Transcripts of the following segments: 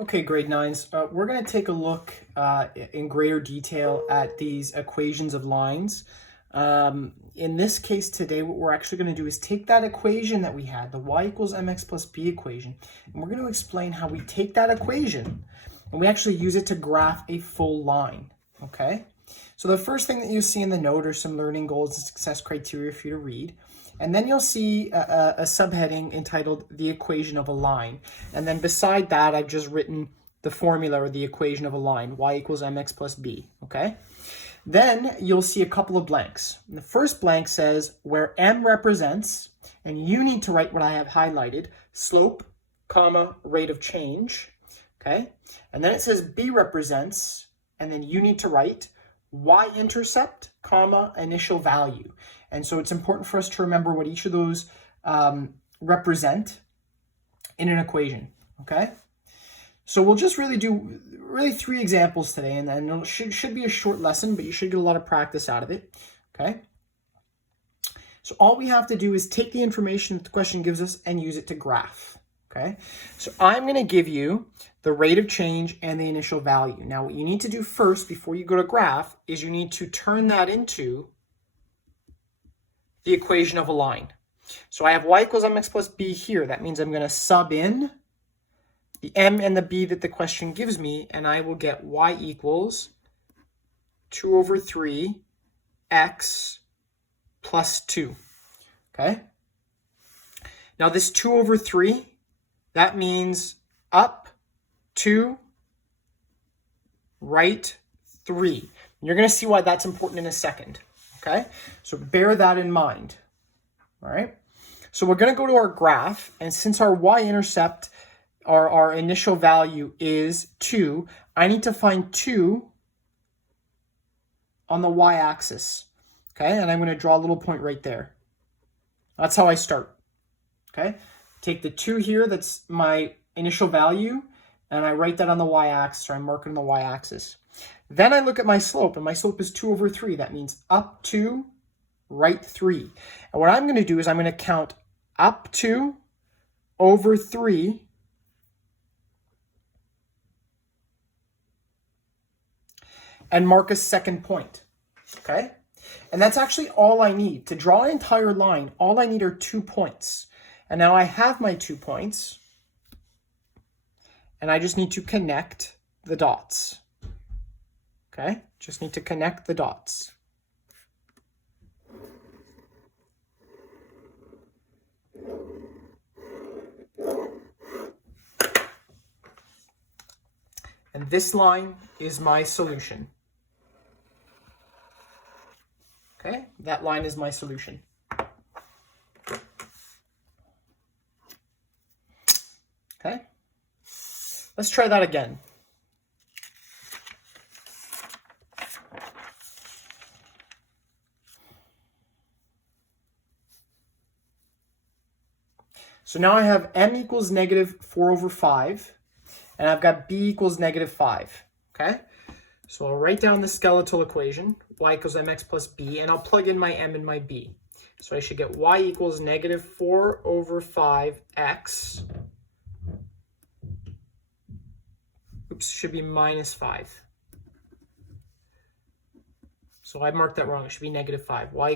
Okay, grade nines, we're going to take a look in greater detail at these equations of lines. In this case today, what we're actually going to do is take that equation that we had, the y equals mx plus b equation, and we're going to explain how we take that equation and we actually use it to graph a full line, okay? So the first thing that you see in the note are some learning goals and success criteria for you to read. And then you'll see a subheading entitled the equation of a line. And then beside that, I've just written the formula or the equation of a line, y equals mx plus b, okay? Then you'll see a couple of blanks. The first blank says where m represents, and you need to write what I have highlighted, slope, comma, rate of change, okay? And then it says b represents, and then you need to write y-intercept, comma, initial value. And so it's important for us to remember what each of those represent in an equation, okay? So we'll just really do three examples today, and then it should be a short lesson, but you should get a lot of practice out of it, okay? So all we have to do is take the information that the question gives us and use it to graph, okay? So I'm going to give you the rate of change and the initial value. Now what you need to do first before you go to graph is you need to turn that into the equation of a line. So I have y equals mx plus b here. That means I'm going to sub in the m and the b that the question gives me, and I will get y equals 2 over 3 x plus 2. Okay? Now this 2 over 3, that means up 2, right 3. You're going to see why that's important in a second. Okay, so bear that in mind. All right, so we're going to go to our graph, and since our y-intercept, our initial value is 2, I need to find 2 on the y-axis. Okay, and I'm going to draw a little point right there. That's how I start. Okay, take the 2 here, that's my initial value, and I write that on the y-axis, or I mark it on the y-axis. Then I look at my slope, and my slope is 2 over 3. That means up 2, right 3. And what I'm going to do is I'm going to count up 2 over 3 and mark a second point, okay? And that's actually all I need. To draw an entire line, all I need are 2 points. And now I have my 2 points, and I just need to connect the dots. Okay, just need to connect the dots. And this line is my solution. Okay, that line is my solution. Okay, let's try that again. So now I have m equals negative 4 over 5, and I've got b equals negative 5, okay? So I'll write down the skeletal equation, y equals mx plus b, and I'll plug in my m and my b. So I should get y equals negative 4 over 5x. Oops, should be minus 5. So I marked that wrong. It should be negative 5. Y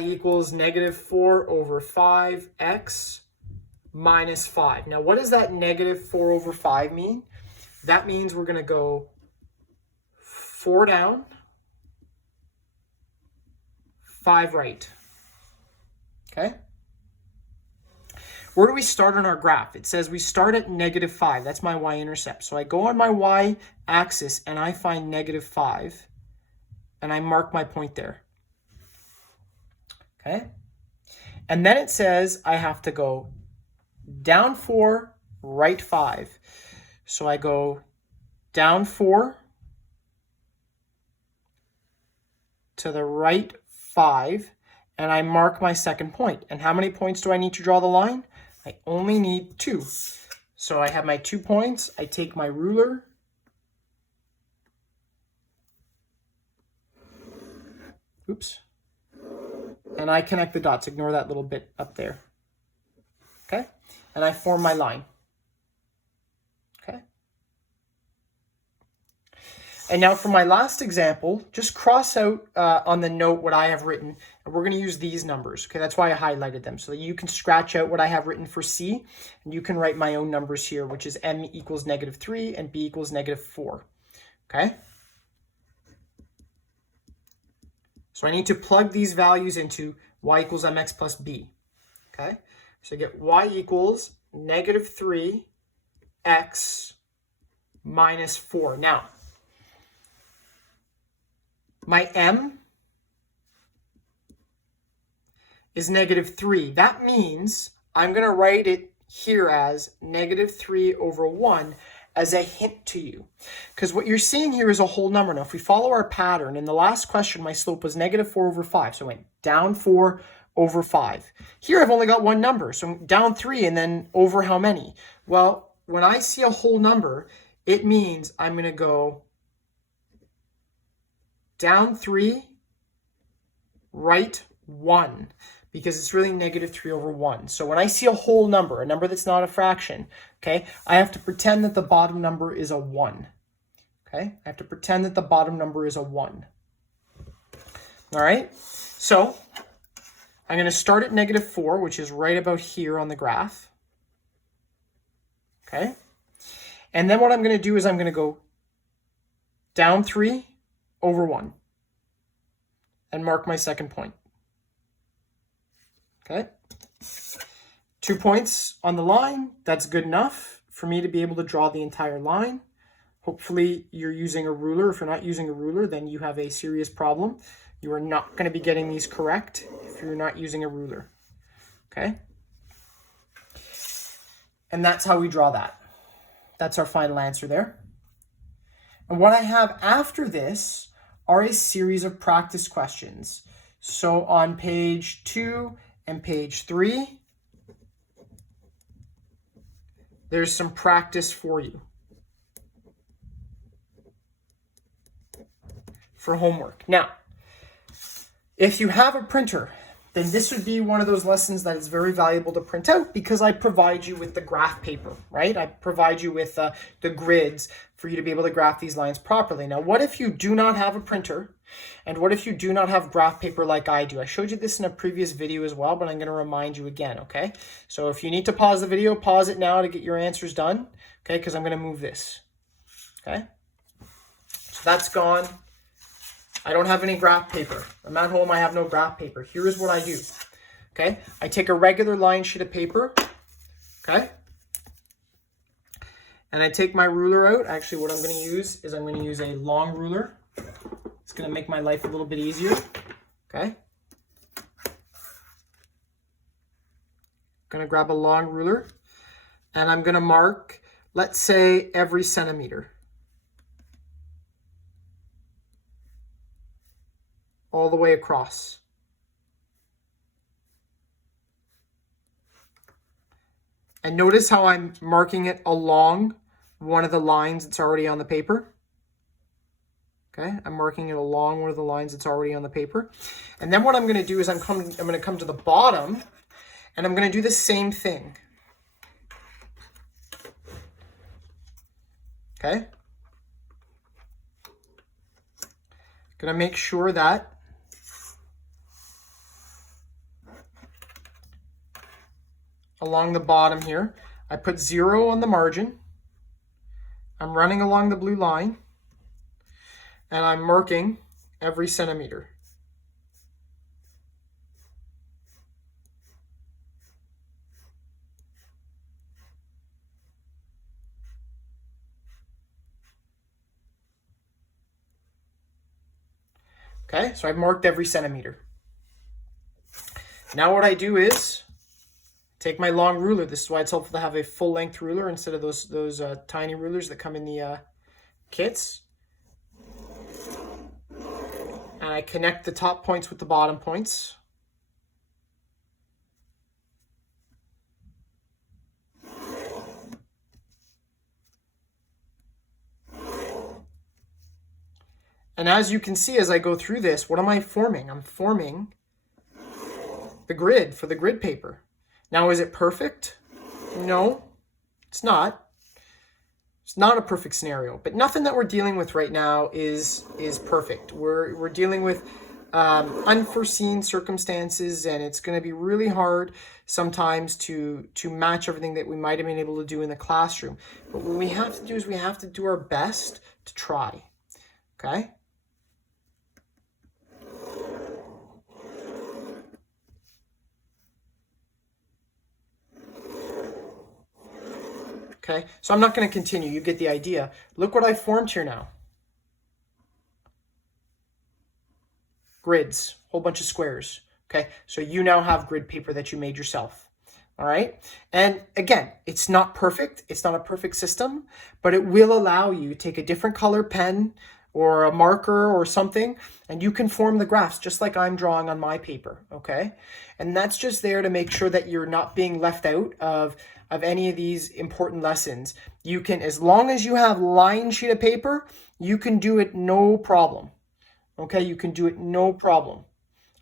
equals negative 4 over 5x minus 5. Now, what does that negative 4 over 5 mean? That means we're going to go 4 down, 5 right. Okay? Where do we start on our graph? It says we start at negative 5. That's my y-intercept. So I go on my y-axis and I find negative 5, and I mark my point there. Okay? And then it says I have to go down 4, right 5. So I go down 4 to the right 5, and I mark my second point. And how many points do I need to draw the line? I only need 2. So I have my 2 points. I take my ruler. Oops. And I connect the dots. Ignore that little bit up there. Okay? And I form my line. And now for my last example, just cross out on the note what I have written, and we're going to use these numbers. Okay, that's why I highlighted them, so that you can scratch out what I have written for C, and you can write my own numbers here, which is M equals -3 and B equals -4. Okay? So I need to plug these values into y equals mx plus b. Okay? So I get y equals -3x minus 4. Now, my m is -3. That means I'm going to write it here as -3/1 as a hint to you. Because what you're seeing here is a whole number. Now, if we follow our pattern, in the last question, my slope was -4/5. So I went down 4/5. Here, I've only got one number. So I'm down 3 and then over how many? Well, when I see a whole number, it means I'm going to go down 3, right 1, because it's really -3/1. So when I see a whole number, a number that's not a fraction, okay, I have to pretend that the bottom number is a 1. Okay, I have to pretend that the bottom number is a 1. All right, so I'm going to start at -4, which is right about here on the graph. Okay, and then what I'm going to do is I'm going to go down 3/1 and mark my second point. Okay, 2 points on the line. That's good enough for me to be able to draw the entire line. Hopefully you're using a ruler. If you're not using a ruler, then you have a serious problem. You are not going to be getting these correct if you're not using a ruler. Okay, and that's how we draw that. That's our final answer there. And what I have after this are a series of practice questions. So on page 2 and page 3, there's some practice for you for homework. Now, if you have a printer, then this would be one of those lessons that is very valuable to print out, because I provide you with the graph paper, right? I provide you with the grids for you to be able to graph these lines properly. Now, what if you do not have a printer? And what if you do not have graph paper like I do? I showed you this in a previous video as well, but I'm going to remind you again, okay? So if you need to pause the video, pause it now to get your answers done, okay? Because I'm going to move this, okay? So that's gone. I don't have any graph paper. I'm at home, I have no graph paper. Here is what I do, okay? I take a regular line sheet of paper, okay? And I take my ruler out. Actually, what I'm going to use is I'm going to use a long ruler. It's going to make my life a little bit easier, okay? Going to grab a long ruler, and I'm going to mark, let's say, every centimeter. All the way across. And notice how I'm marking it along one of the lines that's already on the paper. Okay, I'm marking it along one of the lines that's already on the paper. And then what I'm going to do is I'm going to come to the bottom, and I'm going to do the same thing. Okay? Going to make sure that along the bottom here, I put 0 on the margin. I'm running along the blue line, and I'm marking every centimeter. Okay, so I've marked every centimeter. Now what I do is take my long ruler. This is why it's helpful to have a full-length ruler instead of those tiny rulers that come in the kits. And I connect the top points with the bottom points. And as you can see, as I go through this, what am I forming? I'm forming the grid for the grid paper. Now, is it perfect? No, it's not. It's not a perfect scenario, but nothing that we're dealing with right now is perfect. We're dealing with unforeseen circumstances, and it's going to be really hard sometimes to match everything that we might have been able to do in the classroom. But what we have to do is we have to do our best to try. Okay? Okay, so I'm not going to continue. You get the idea. Look what I formed here now. Grids, whole bunch of squares. Okay, so you now have grid paper that you made yourself. All right, and again, it's not perfect. It's not a perfect system, but it will allow you to take a different color pen or a marker or something, and you can form the graphs just like I'm drawing on my paper. Okay, and that's just there to make sure that you're not being left out of any of these important lessons. You can, as long as you have line sheet of paper, you can do it no problem. Okay, you can do it no problem.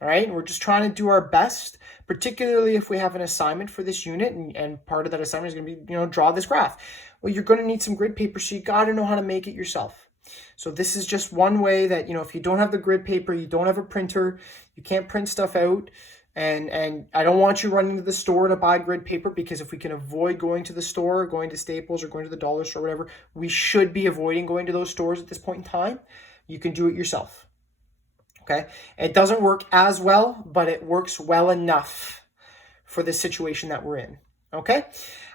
All right, we're just trying to do our best, particularly if we have an assignment for this unit, and part of that assignment is going to be, draw this graph. Well, you're going to need some grid paper, so you got to know how to make it yourself. So this is just one way that, if you don't have the grid paper, you don't have a printer, you can't print stuff out, and I don't want you running to the store to buy grid paper, because if we can avoid going to the store, going to Staples or going to the dollar store, whatever, we should be avoiding going to those stores at this point in time. You can do it yourself. Okay, it doesn't work as well, but it works well enough for the situation that we're in. Okay,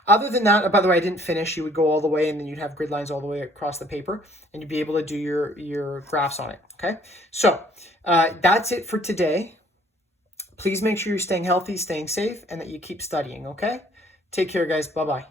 other than that, by the way, I didn't finish. You would go all the way, and then you'd have grid lines all the way across the paper, and you'd be able to do your graphs on it. Okay, so that's it for today. Please make sure you're staying healthy, staying safe, and that you keep studying. Okay, take care, guys. Bye-bye.